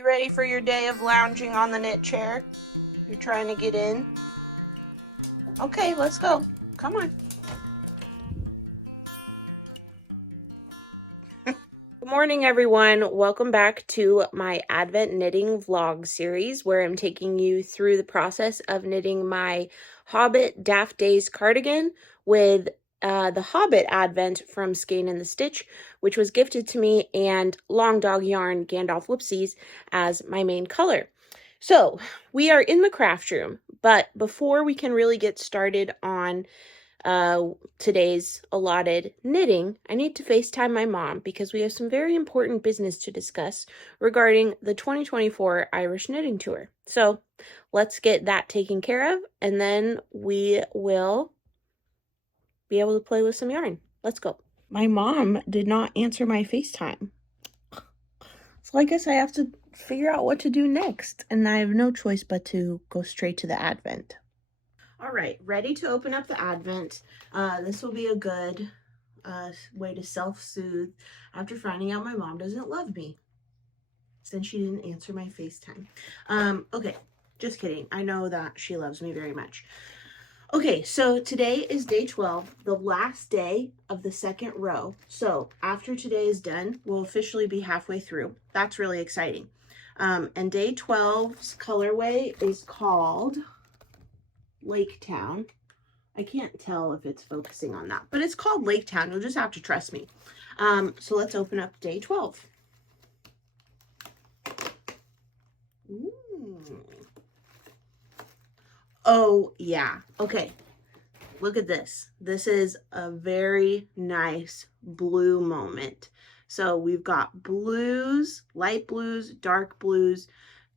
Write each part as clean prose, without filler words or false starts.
You ready for your day of lounging on the knit chair? You're trying to get in? Okay, let's go. Come on. Good morning, everyone. Welcome back to my Advent knitting vlog series where I'm taking you through the process of knitting my Hobbit Daft Days cardigan with the Hobbit Advent from Skein and the Stitch, which was gifted to me, and Long Dog Yarn Gandalf Whoopsies as my main color. So we are in the craft room, but before we can really get started on today's allotted knitting, I need to FaceTime my mom because we have some very important business to discuss regarding the 2024 Irish Knitting Tour. So let's get that taken care of, and then we will be able to play with some yarn. Let's go. My mom did not answer my FaceTime. So I guess I have to figure out what to do next, and I have no choice but to go straight to the Advent. All right, ready to open up the Advent. This will be a good way to self-soothe after finding out my mom doesn't love me since she didn't answer my FaceTime. Okay, just kidding. I know that she loves me very much. Okay, so today is day 12, the last day of the second row. So after today is done, we'll officially be halfway through. That's really exciting. And day 12's colorway is called Lake Town. I can't tell if it's focusing on that, but it's called Lake Town. You'll just have to trust me. So let's open up day 12. Ooh. Oh yeah, okay, look at this. This is a very nice blue moment. So we've got blues, light blues, dark blues,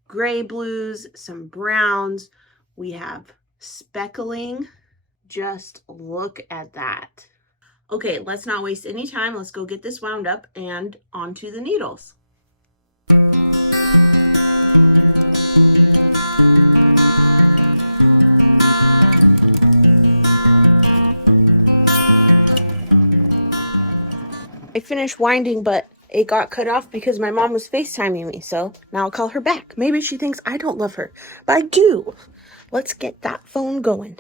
gray blues, some browns. We have speckling. Just look at that. Okay, let's not waste any time. Let's go get this wound up and onto the needles. I finished winding, but it got cut off because my mom was FaceTiming me, so now I'll call her back. Maybe she thinks I don't love her, but I do. Let's get that phone going.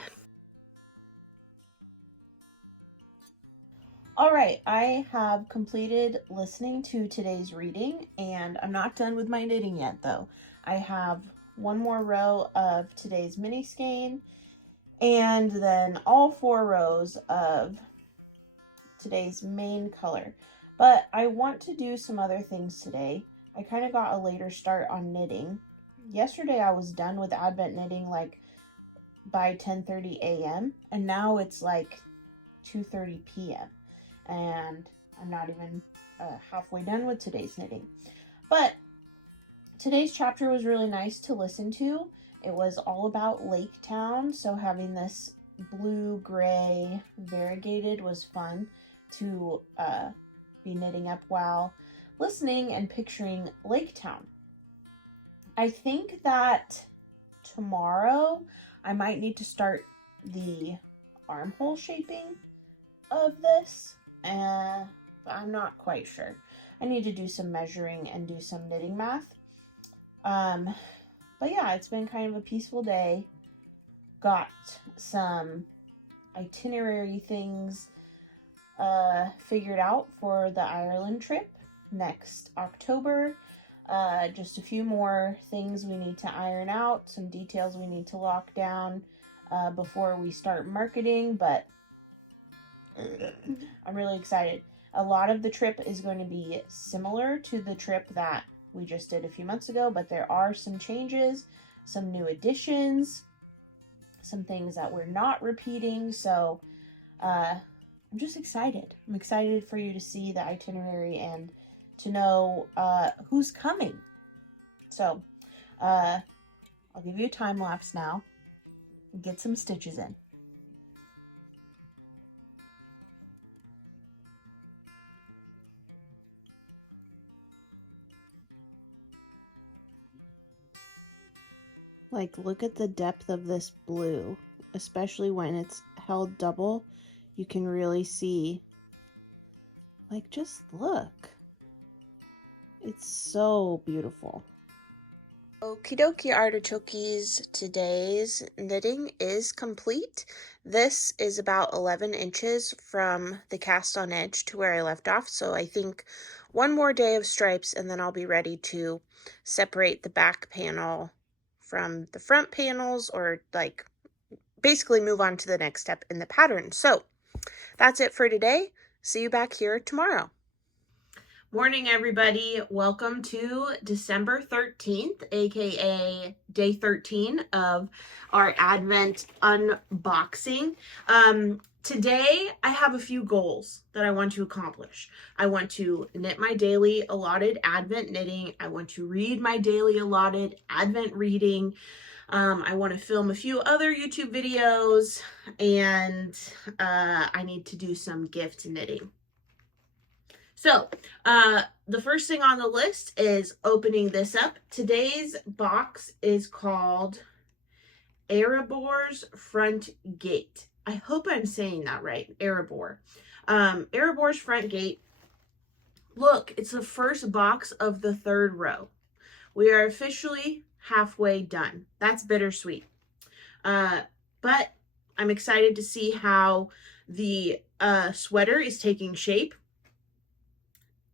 All right, I have completed listening to today's reading, and I'm not done with my knitting yet, though. I have one more row of today's mini skein, and then all 4 rows of today's main color. But I want to do some other things today. I kind of got a later start on knitting. Yesterday I was done with Advent knitting like by 10:30 a.m. and now it's like 2:30 p.m. and I'm not even halfway done with today's knitting. But today's chapter was really nice to listen to. It was all about Lake Town, so having this blue-gray variegated was fun to be knitting up while listening and picturing Lake Town. I think that tomorrow I might need to start the armhole shaping of this, but I'm not quite sure. I need to do some measuring and do some knitting math. But yeah, it's been kind of a peaceful day. Got some itinerary things figured out for the Ireland trip next October. Just a few more things we need to iron out, some details we need to lock down before we start marketing, but I'm really excited. A lot of the trip is going to be similar to the trip that we just did a few months ago, but there are some changes, some new additions, some things that we're not repeating, so I'm just excited. I'm excited for you to see the itinerary and to know who's coming. So I'll give you a time lapse now and get some stitches in. Like, look at the depth of this blue, especially when it's held double. You can really see, like, just look. It's so beautiful. Okie dokie artichokes, today's knitting is complete. This is about 11 inches from the cast on edge to where I left off, so I think one more day of stripes and then I'll be ready to separate the back panel from the front panels, or like basically move on to the next step in the pattern. So that's it for today. See you back here tomorrow. Morning, everybody. Welcome to December 13th, aka day 13 of our Advent unboxing. Today, I have a few goals that I want to accomplish. I want to knit my daily allotted Advent knitting. I want to read my daily allotted Advent reading. I want to film a few other YouTube videos, and I need to do some gift knitting. So, the first thing on the list is opening this up. Today's box is called Erebor's Front Gate. I hope I'm saying that right, Erebor. Erebor's Front Gate. Look, it's the first box of the third row. We are officially halfway done. That's bittersweet. But I'm excited to see how the sweater is taking shape.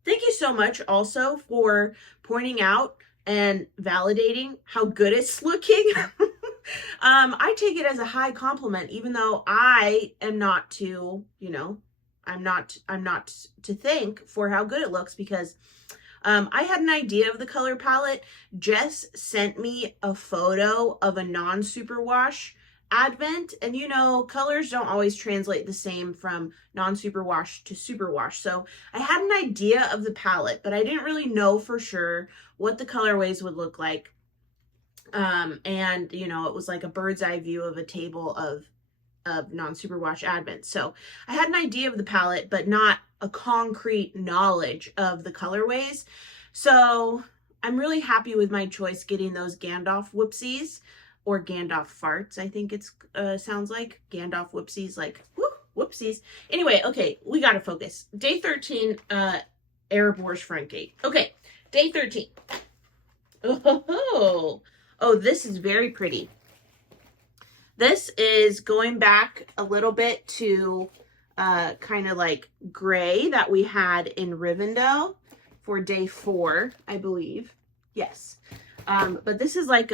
Thank you so much also for pointing out and validating how good it's looking. I take it as a high compliment, even though I am not to, I'm not to thank for how good it looks, because I had an idea of the color palette. Jess sent me a photo of a non-superwash Advent, and colors don't always translate the same from non-superwash to superwash. So I had an idea of the palette, but I didn't really know for sure what the colorways would look like. And it was like a bird's eye view of a table of non-superwash Advent. So I had an idea of the palette, but not a concrete knowledge of the colorways. So I'm really happy with my choice getting those Gandalf Whoopsies, or Gandalf Farts, I think it's sounds like. Gandalf Whoopsies, like, whoopsies. Anyway, okay, we gotta focus. Day 13, Erebor's Front Gate. Okay, day 13. Oh, this is very pretty. This is going back a little bit to kind of like gray that we had in Rivendell for day 4, I believe. Yes. But this is like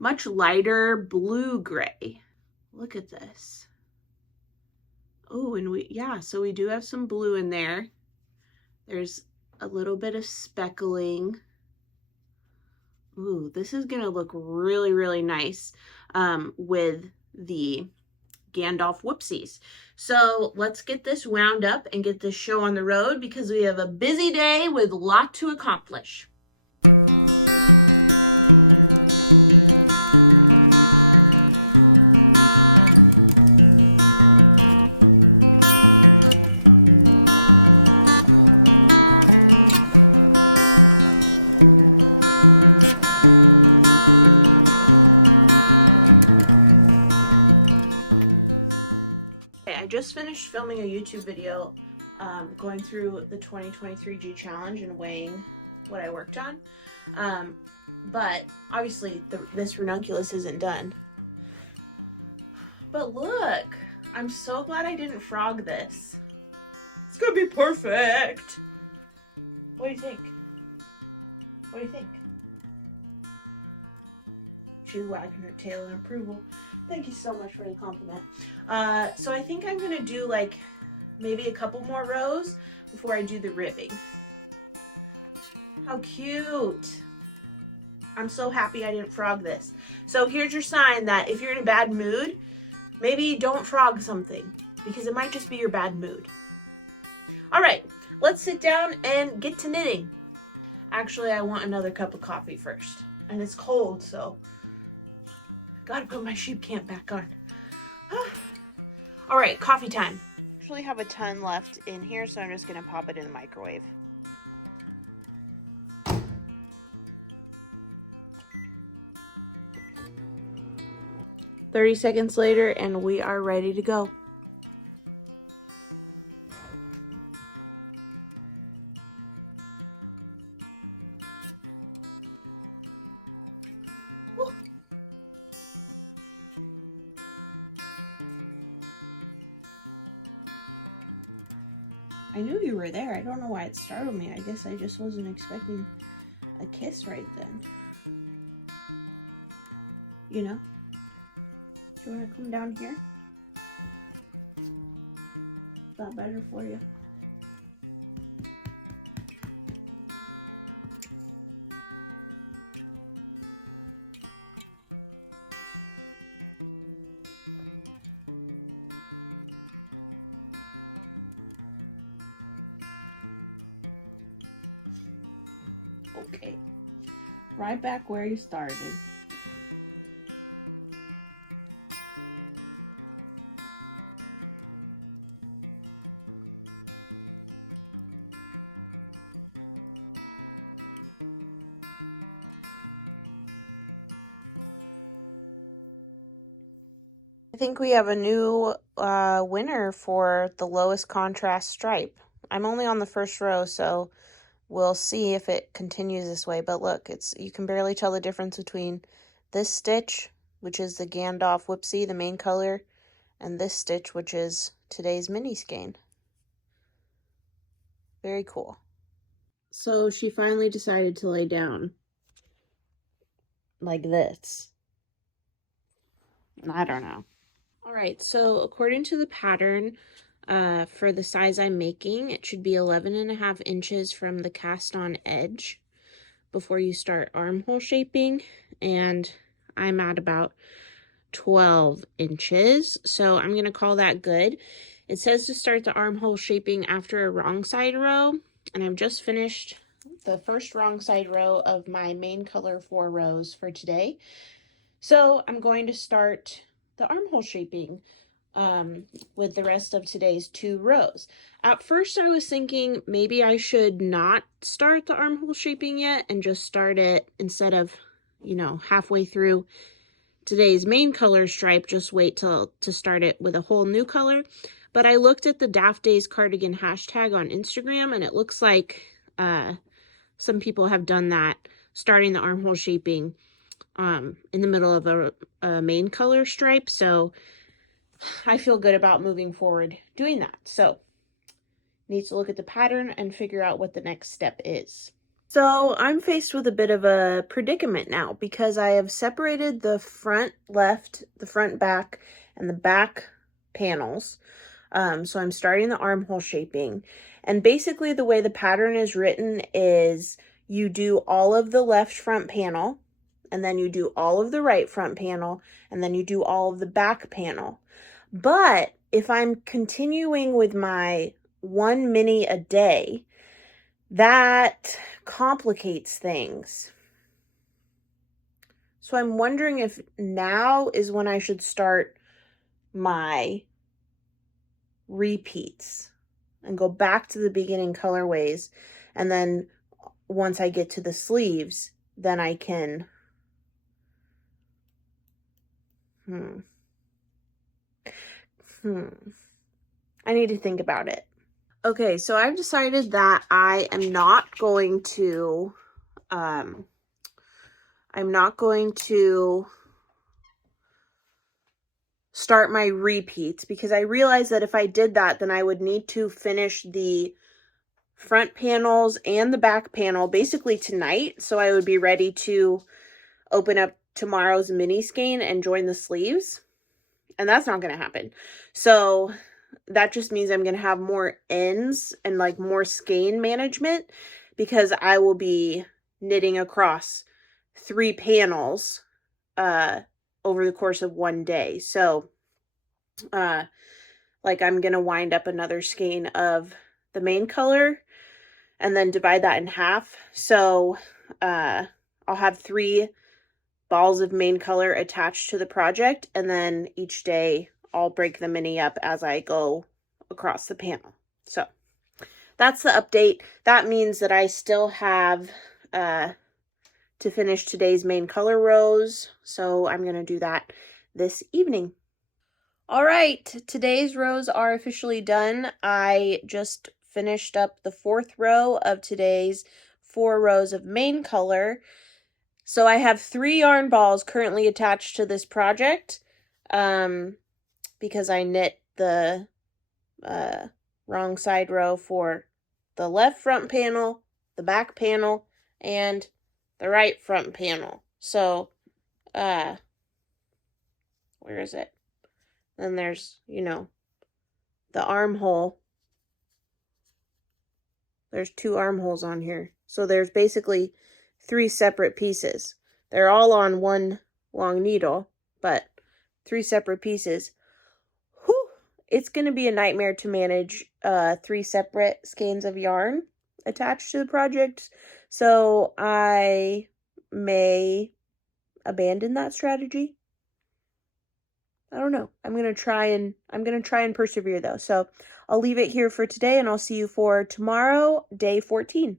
much lighter blue gray. Look at this. Oh, and so we do have some blue in there. There's a little bit of speckling. Ooh, this is gonna look really, really nice with the Gandalf Whoopsies. So let's get this wound up and get this show on the road, because we have a busy day with a lot to accomplish. I just finished filming a YouTube video going through the 2023 G Challenge and weighing what I worked on. But obviously this ranunculus isn't done. But look, I'm so glad I didn't frog this. It's gonna be perfect. What do you think? What do you think? She's wagging her tail in approval. Thank you so much for the compliment. So I think I'm gonna do like maybe a couple more rows before I do the ribbing. How cute. I'm so happy I didn't frog this. So here's your sign that if you're in a bad mood, maybe don't frog something, because it might just be your bad mood. All right, let's sit down and get to knitting. Actually, I want another cup of coffee first, and it's cold, so gotta put my sheep camp back on. All right, coffee time. I actually have a ton left in here, so I'm just gonna pop it in the microwave. "30 seconds later, and we are ready to go. I knew you were there. I don't know why it startled me. I guess I just wasn't expecting a kiss right then. You know? Do you want to come down here? Is that better for you? Okay. Right back where you started. I think we have a new winner for the lowest contrast stripe. I'm only on the first row, so we'll see if it continues this way. But look, you can barely tell the difference between this stitch, which is the Gandalf Whipsy, the main color, and this stitch, which is today's mini skein. Very cool. So she finally decided to lay down like this. I don't know. All right, so according to the pattern, for the size I'm making, it should be 11.5 inches from the cast on edge before you start armhole shaping, and I'm at about 12 inches, so I'm gonna call that good. It says to start the armhole shaping after a wrong side row, and I've just finished the first wrong side row of my main color 4 rows for today. So I'm going to start the armhole shaping with the rest of today's 2 rows. At first I was thinking maybe I should not start the armhole shaping yet and just start it instead of, you know, halfway through today's main color stripe, just wait to start it with a whole new color. But I looked at the Daft Days cardigan hashtag on Instagram, and it looks like some people have done that, starting the armhole shaping in the middle of a main color stripe. So I feel good about moving forward doing that. So need to look at the pattern and figure out what the next step is. So I'm faced with a bit of a predicament now because I have separated the front left, the front back, and the back panels. So I'm starting the armhole shaping. And basically the way the pattern is written is you do all of the left front panel, and then you do all of the right front panel, and then you do all of the back panel. But if I'm continuing with my 1 mini a day, that complicates things. So I'm wondering if now is when I should start my repeats and go back to the beginning colorways, and then once I get to the sleeves, then I can I need to think about it. Okay, so I've decided that I am not going to start my repeats, because I realized that if I did that, then I would need to finish the front panels and the back panel basically tonight, so I would be ready to open up tomorrow's mini skein and join the sleeves, and that's not going to happen. So that just means I'm going to have more ends and like more skein management, because I will be knitting across 3 panels over the course of 1 day. So like I'm going to wind up another skein of the main color and then divide that in half. So I'll have 3 balls of main color attached to the project, and then each day I'll break the mini up as I go across the panel. So that's the update. That means that I still have to finish today's main color rows, so I'm going to do that this evening. All right, today's rows are officially done. I just finished up the 4th row of today's 4 rows of main color. So I have 3 yarn balls currently attached to this project because I knit the wrong side row for the left front panel, the back panel, and the right front panel. So, where is it? Then there's, you know, the armhole. There's 2 armholes on here. So there's basically 3 separate pieces. They're all on one long needle, but 3 separate pieces. Whew! It's going to be a nightmare to manage 3 separate skeins of yarn attached to the project. So I may abandon that strategy. I don't know. I'm going to try and persevere though. So I'll leave it here for today, and I'll see you for tomorrow, day 14.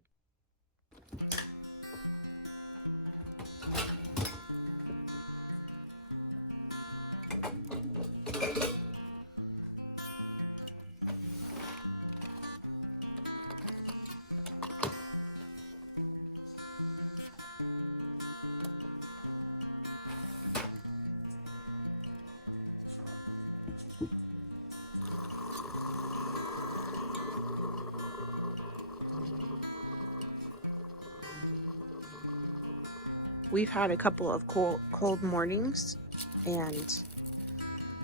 We've had a couple of cold mornings, and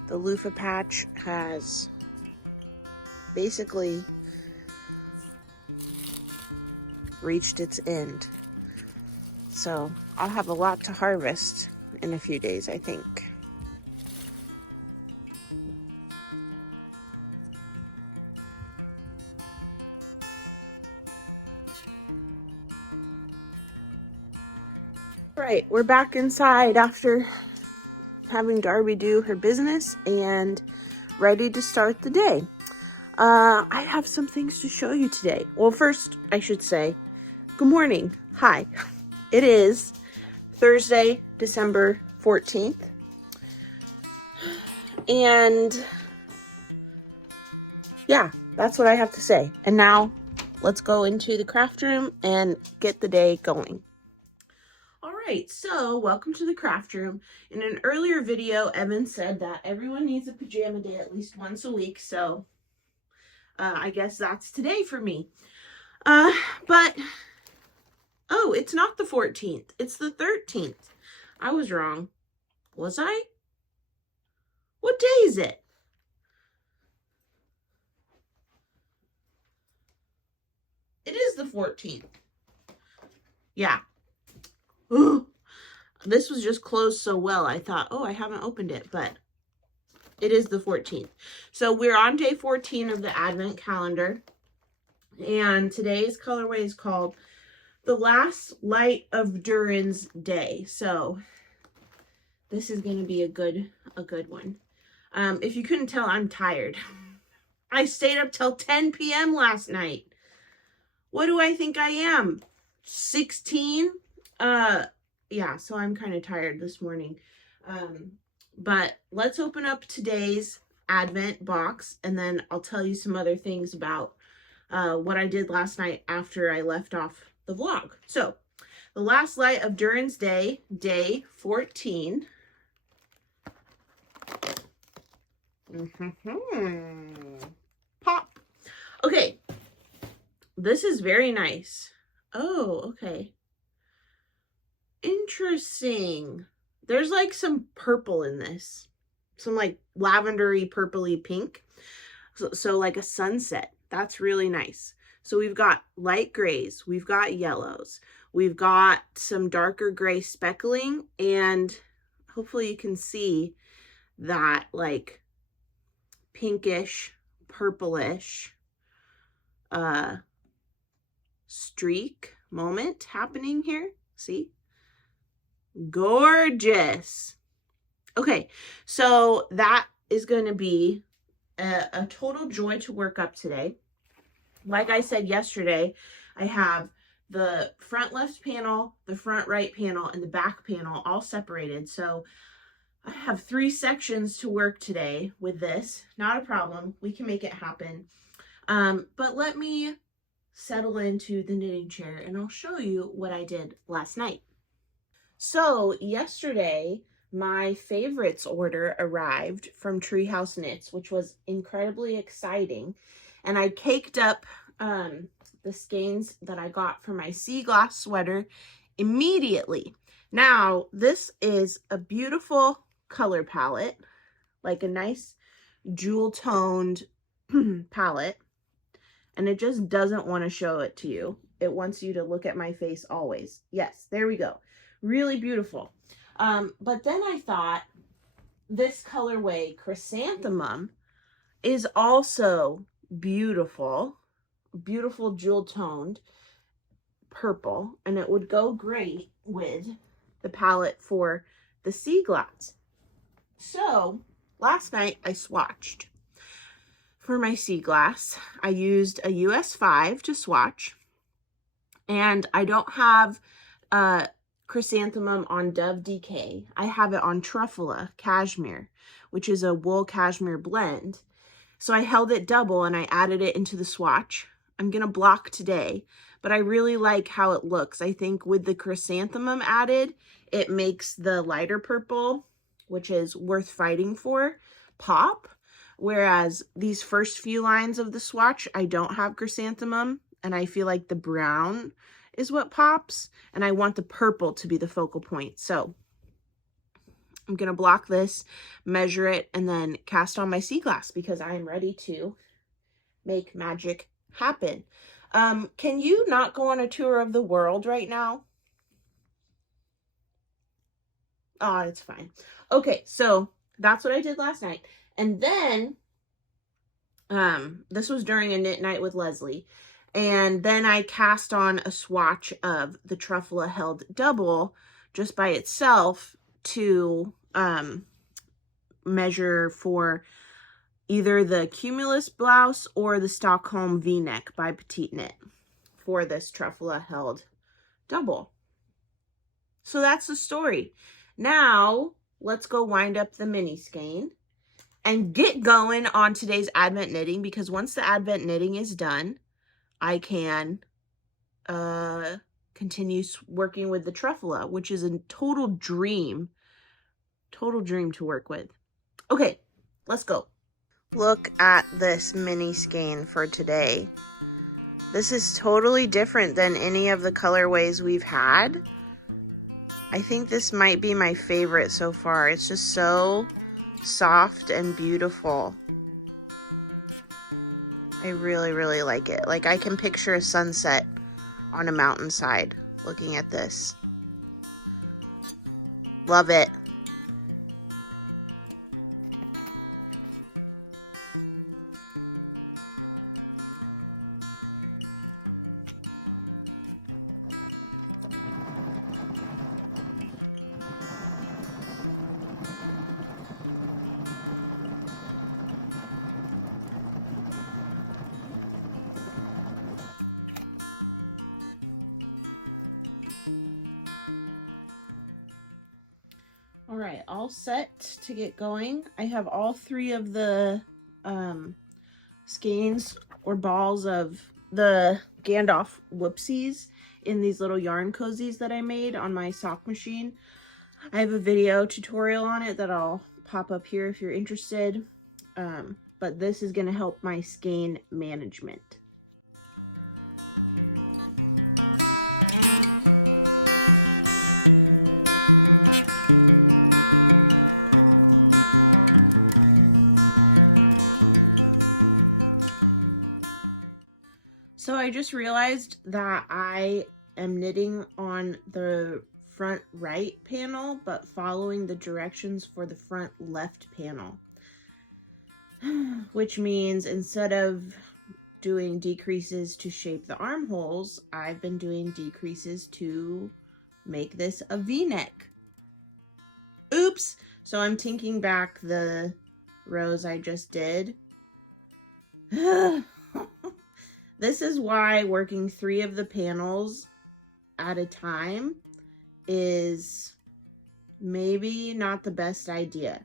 the loofah patch has basically reached its end. So I'll have a lot to harvest in a few days, I think. Right, we're back inside after having Darby do her business and ready to start the day. I have some things to show you today. Well, first, I should say, good morning. Hi. It is Thursday, December 14th. And yeah, that's what I have to say. And now let's go into the craft room and get the day going. All right, so welcome to the craft room. In an earlier video, Evan said that everyone needs a pajama day at least once a week, so I guess that's today for me. But, oh, it's not the 14th, it's the 13th. I was wrong. Was I? What day is it? It is the 14th. Yeah. Ooh, this was just closed so well, I thought, oh, I haven't opened it, but it is the 14th. So we're on day 14 of the Advent calendar, and today's colorway is called The Last Light of Durin's Day. So this is going to be a good one. If you couldn't tell, I'm tired. I stayed up till 10 p.m. last night. What do I think I am? 16? Yeah, so I'm kind of tired this morning. But let's open up today's Advent box, and then I'll tell you some other things about what I did last night after I left off the vlog. So, The Last Light of Durin's Day, day 14. Pop. Okay, this is very nice. Oh, okay. Interesting. There's like some purple in this. Some like lavendery, purpley pink. So like a sunset. That's really nice. So we've got light grays. We've got yellows. We've got some darker gray speckling. And hopefully you can see that like pinkish, purplish streak moment happening here. See? Gorgeous. Okay, so that is going to be a total joy to work up today. Like I said yesterday, I have the front left panel, the front right panel, and the back panel all separated. So I have 3 sections to work today with this. Not a problem. We can make it happen. But let me settle into the knitting chair and I'll show you what I did last night. So yesterday, my favorites order arrived from Treehouse Knits, which was incredibly exciting. And I caked up the skeins that I got for my sea glass sweater immediately. Now, this is a beautiful color palette, like a nice jewel toned palette, and it just doesn't want to show it to you. It wants you to look at my face always. Yes, there we go. Really beautiful. But then I thought this colorway, Chrysanthemum, is also beautiful, beautiful jewel toned purple, and it would go great with the palette for the sea glass. So last night I swatched. For my sea glass, I used a US 5 to swatch, and I don't have Chrysanthemum on Dove DK. I have it on Truffula Cashmere, which is a wool cashmere blend. So I held it double and I added it into the swatch. I'm gonna block today, but I really like how it looks. I think with the Chrysanthemum added, it makes the lighter purple, which is worth fighting for, pop. Whereas these first few lines of the swatch, I don't have Chrysanthemum, and I feel like the brown is what pops, and I want the purple to be the focal point. So I'm gonna block this, measure it, and then cast on my sea glass because I am ready to make magic happen. Can you not go on a tour of the world right now? Oh, it's fine. Okay, so that's what I did last night. And then, this was during a knit night with Leslie. And then I cast on a swatch of the Truffula held double just by itself to measure for either the Cumulus blouse or the Stockholm V-neck by Petite Knit for this Truffula held double. So that's the story. Now let's go wind up the mini skein and get going on today's Advent knitting, because once the Advent knitting is done, I can continue working with the Truffula, which is a total dream to work with. Okay, let's go. Look at this mini skein for today. This is totally different than any of the colorways we've had. I think this might be my favorite so far. It's just so soft and beautiful. I really, really like it. Like, I can picture a sunset on a mountainside looking at this. Love it. All right, all set to get going. I have all three of the skeins or balls of the Gandalf Whoopsies in these little yarn cozies that I made on my sock machine. I have a video tutorial on it that I'll pop up here if you're interested. But this is going to help my skein management. So I just realized that I am knitting on the front right panel, but following the directions for the front left panel. Which means instead of doing decreases to shape the armholes, I've been doing decreases to make this a V-neck. Oops! So I'm tinking back the rows I just did. This is why working 3 of the panels at a time is maybe not the best idea,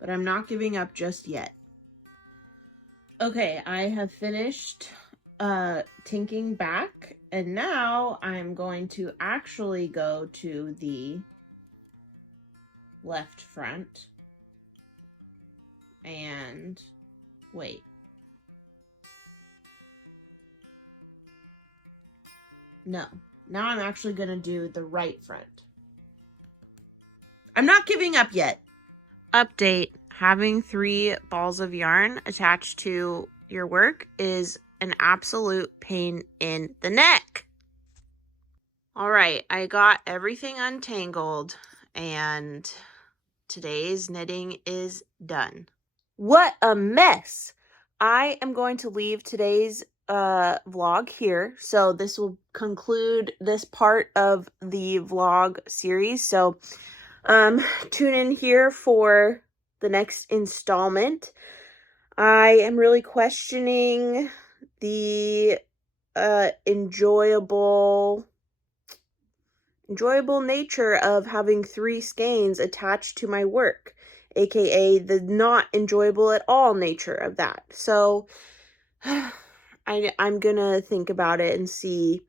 but I'm not giving up just yet. Okay, I have finished tinking back, and now I'm going to actually go to the left front and wait. No. Now I'm actually going to do the right front. I'm not giving up yet. Update. Having 3 balls of yarn attached to your work is an absolute pain in the neck. All right, I got everything untangled and today's knitting is done. What a mess! I am going to leave today's vlog here. So this will conclude this part of the vlog series. So tune in here for the next installment. I am really questioning the enjoyable nature of having 3 skeins attached to my work, aka the not enjoyable at all nature of that. So I'm gonna think about it and see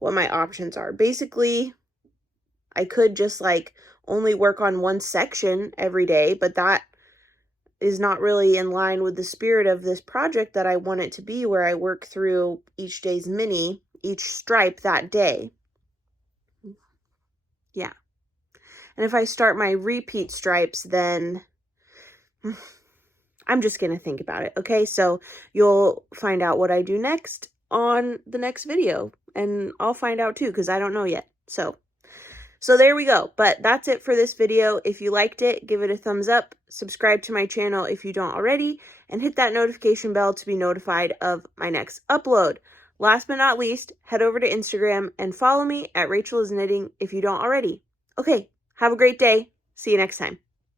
what my options are. Basically, I could just like only work on one section every day, but that is not really in line with the spirit of this project that I want it to be, where I work through each day's mini, each stripe that day. Yeah. And if I start my repeat stripes, then I'm just going to think about it. Okay, so you'll find out what I do next on the next video. And I'll find out too, because I don't know yet. So there we go. But that's it for this video. If you liked it, give it a thumbs up. Subscribe to my channel if you don't already. And hit that notification bell to be notified of my next upload. Last but not least, head over to Instagram and follow me at Rachel is Knitting if you don't already. Okay, have a great day. See you next time.